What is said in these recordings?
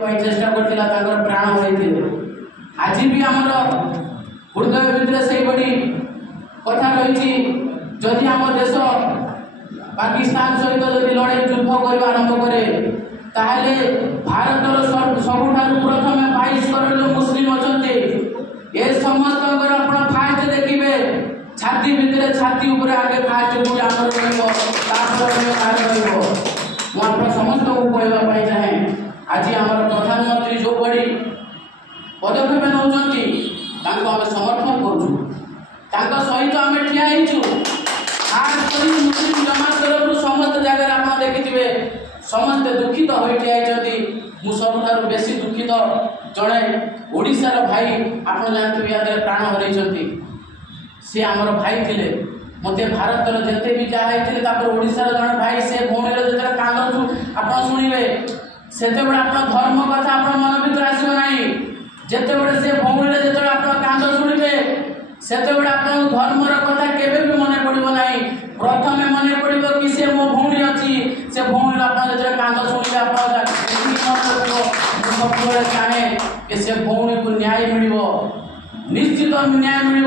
चेष्टा करथिला ताकर प्राण होइथिले आज भी हमर हृदय भितर से बड़ी कथा रही जदि आम देश पाकिस्तान सहित जदि लड़ाई युद्ध करने आरंभ करे ताहले भारतर सबुठार प्रथम 22 करोड़ मुस्लिम अच्छा ये समस्त फास्ट देखिए छाती भितर छाती उपर आगे फास्ट को समस्त को कहवाई चाहे आज आम प्रधानमंत्री जो बड़ी पदक्षेप नौ समर्थन करूँ सहित आम ठिया खास कर मुस्लिम जमात तरफ समस्त जगह आप देखिए समस्ते दुखित हो ठिया सबुठ बेसी दुखित जड़े ओडिशार भाई आप जानते हैं प्राण हरई सी आमर भाई थे मत भारतर जिते भी जहाँ ओडिशार जड़े भाई से भौणी जो कांदू आप शुणे से आप धर्म कथा आप मन भर आसना जिते बड़े से भौणी जो आप कांद शुणे से आप धर्मर कथा केवे भी मन पड़ो ना प्रथम मन पड़ो कि से मो भौणी अच्छी से भौणी आप जो कांद शुणे सब चाहे कि से भौणी को न्याय मिल निश्चित न्याय मिल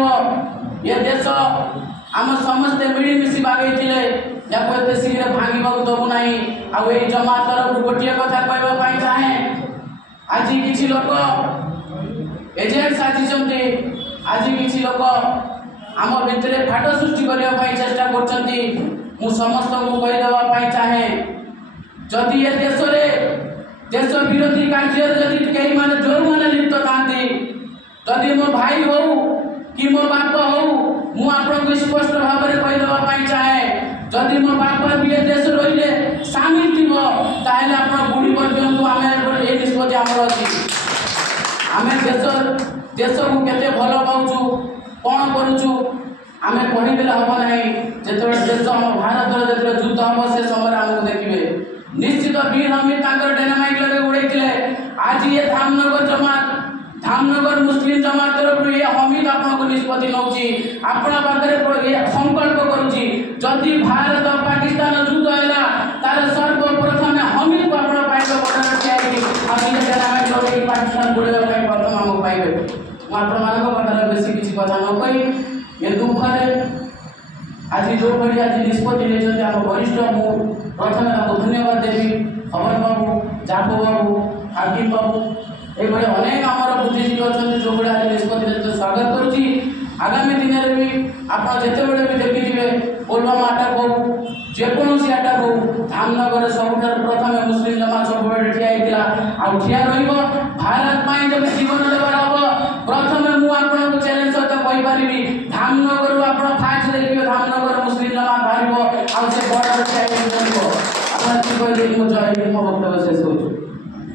ये देश आम समस्ते मिलमिशि बागेले एत शीघ्र भांगा दबू ना आउ जमात तरफ गोटे कथा कहवाई चाहे आज किसी लोक एजेंट साजिंट आज किसी लोक आम भितर फाट सृष्टि करने चेष्टा कर समस्त को कहीदेवाई चाहे जदि ए देश विरोधी कार्य जदि कई माने जो मैंने लिप्त था जदि मो भाई हो कि मो बाप हो मुझे स्पष्ट भाव में कहीदेवाई चाहे जदि मो बाप भी देश रही सामिल थी आप गुड़ी कर दिखाँ आम ये निष्पत्ति आमर अच्छी आम देश को केते भल पाचु कौन करुचु आम कहीदे हम ना जो देश आम भारत जो युद्ध हम से समय आमको देखिए निश्चित वीर हमीद डायनामाइट लगे उड़े आज ये धामनगर जमात धामनगर मुस्लिम जमात तरफ ये हमीद आपको निष्पत्ति नौ संकल्प करुच्ची जदि भारत और पाकिस्तान युद्ध है तार सर्वप्रथम हमीद को आप पाकिस्तान बुड़े प्रथम आमको पाइबे मुझे बेसी किसी कथा न कही ये दुखरे आज जो भाई आज निष्पत्ति नहीं आम वरिष्ठ मुझे प्रथम धन्यवाद देवी खबर बाबू जापू बाबू हाकिम बाबू ये अनेक आमर बुद्धिजीवी अच्छा जो भाई आज निष्पत्ति स्वागत करुच्ची आगामी दिन में भी आप जिते बड़े भी देखिए पुलवामा अटैक हो जेकोसी अटैक हो धामनगर सबुठ प्रथम मुस्लिम जमात सब ठिया ठिया भारत में जब जीवन देवार हम प्रथम मुझे चैलेंज सहित कहीपरि धामनगर आप फास्ट देखिए धामनगर मुस्लिम जमात बाहर बड़ा ठिया आप जय मो वक्तव्य शेष हो।